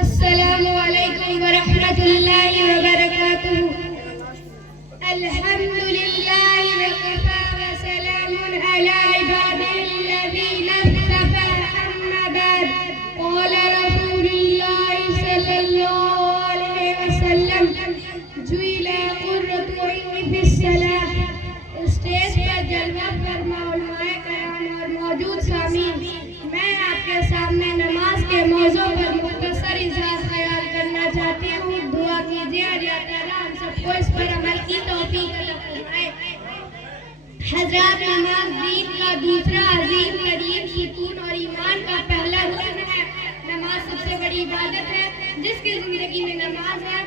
السلام علیکم ورحمۃ اللہ وبرکاتہ۔ الحمد للہ وکفی وسلام علی عبادہ الذین اصطفی، اما بعد، قال رسول اللہ صلی اللہ علیہ وسلم جعل قرۃ عینی فی الصلاۃ۔ اسٹیج پر جلوہ فرما علماء کرام اور موجود سامعین، میں آپ کے سامنے نماز کے موضوع پر مختصر اظہار خیال کرنا چاہتی ہوں۔ دعا کیجیے اللہ تعالیٰ ہم سب کو اس پر عمل کی توفیق عطا فرمائے۔ حضرات، نماز دین کا دوسرا عظیم ترین ستون اور ایمان کا پہلا رکن ہے۔ نماز سب سے بڑی عبادت ہے۔ جس کی زندگی میں نماز ہے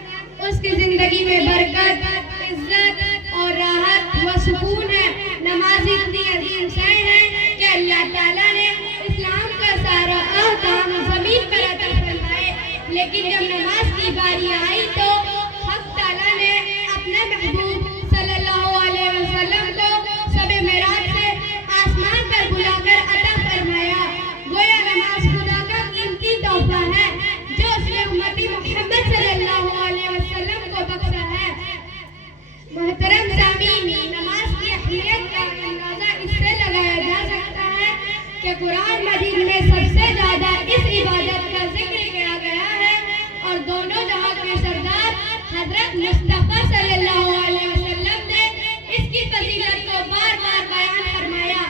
اس کی زندگی میں برکت، عزت اور راحت و سکون ہے۔ نماز اتنی عظیم شے ہے کہ اللہ تعالیٰ نے اسلام کا سارا احکام زمین پر عطا فرمائے، لیکن جب نماز کی باری آئی تو حق تعالیٰ نے اپنے محبوب صلی اللہ علیہ وسلم کو شب معراج سے آسمان پر بلا کر عطا فرمایا۔ گویا نماز خدا کا قیمتی تحفہ ہے جو اس نے امتی محمد صلی اللہ علیہ وسلم کو بخشا ہے۔ محترم سامعین، نماز کی اہمیت کا اندازہ اس سے لگایا جا سکتا ہے کہ قرآن مجید میں سب سے زیادہ اس عبادت کا ذکر کیا گیا ہے، اور دونوں جہاں کے سردار حضرت مصطفیٰ صلی اللہ علیہ وسلم نے اس کی فضیلت کو بار بار بیان فرمایا۔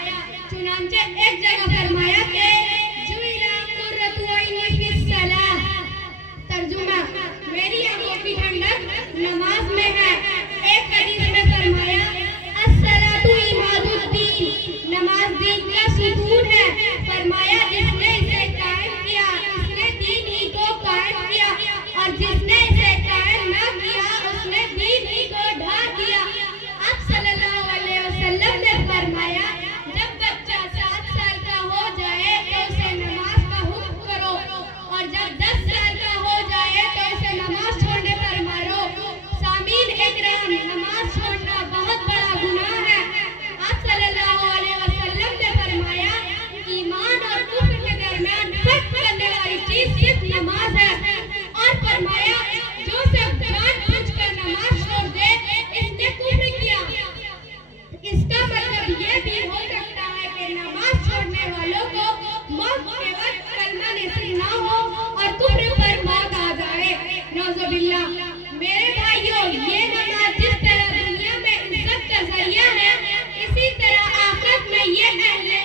چنانچہ ایک جگہ فرمایا کہ جعل قرۃ عینی فی الصلاۃ، ترجمہ میری آنکھوں کی ٹھنڈک نماز میں ہے۔ ایک حدیث میں فرمایا الصلاۃ عماد الدین، نماز دین کا ستون ہے۔ فرمایا جس نے اسے قائم کیا اس نے دین ہی کو قائم کیا، اور جس نے اسے قائم نہ کیا اس نے دین ہی کو ڈھا دیا۔ آپ صلی اللہ علیہ وسلم نے فرمایا جب بچہ 7 سال کا ہو جائے تو اسے نماز کا حکم کرو، اور جب 10 سال کا ہو جائے تو اسے نماز چھوڑنے پر مارو۔ سامعین اکرام، نماز چھوڑنا بہت بڑا گناہ ہے۔ آپ صلی اللہ علیہ وسلم نے فرمایا ایمان اور کفر کے درمیان فرق کرنے والی چیز صرف نماز ہے، اور فرمایا جو صرف جان بوجھ کر نماز چھوڑ دے اس نے کفر کیا۔ اس کا مطلب یہ بھی ہو سکتا ہے کہ نماز چھوڑنے والوں کو موت کے وقت کلمہ نصیب نہ ہو اور کفر پر موت آ جائے، نعوذ باللہ۔ میرے بھائیوں، یہ نماز جس طرح دنیا میں عزت کا ذریعہ ہے، اسی طرح آخرت میں یہ اہل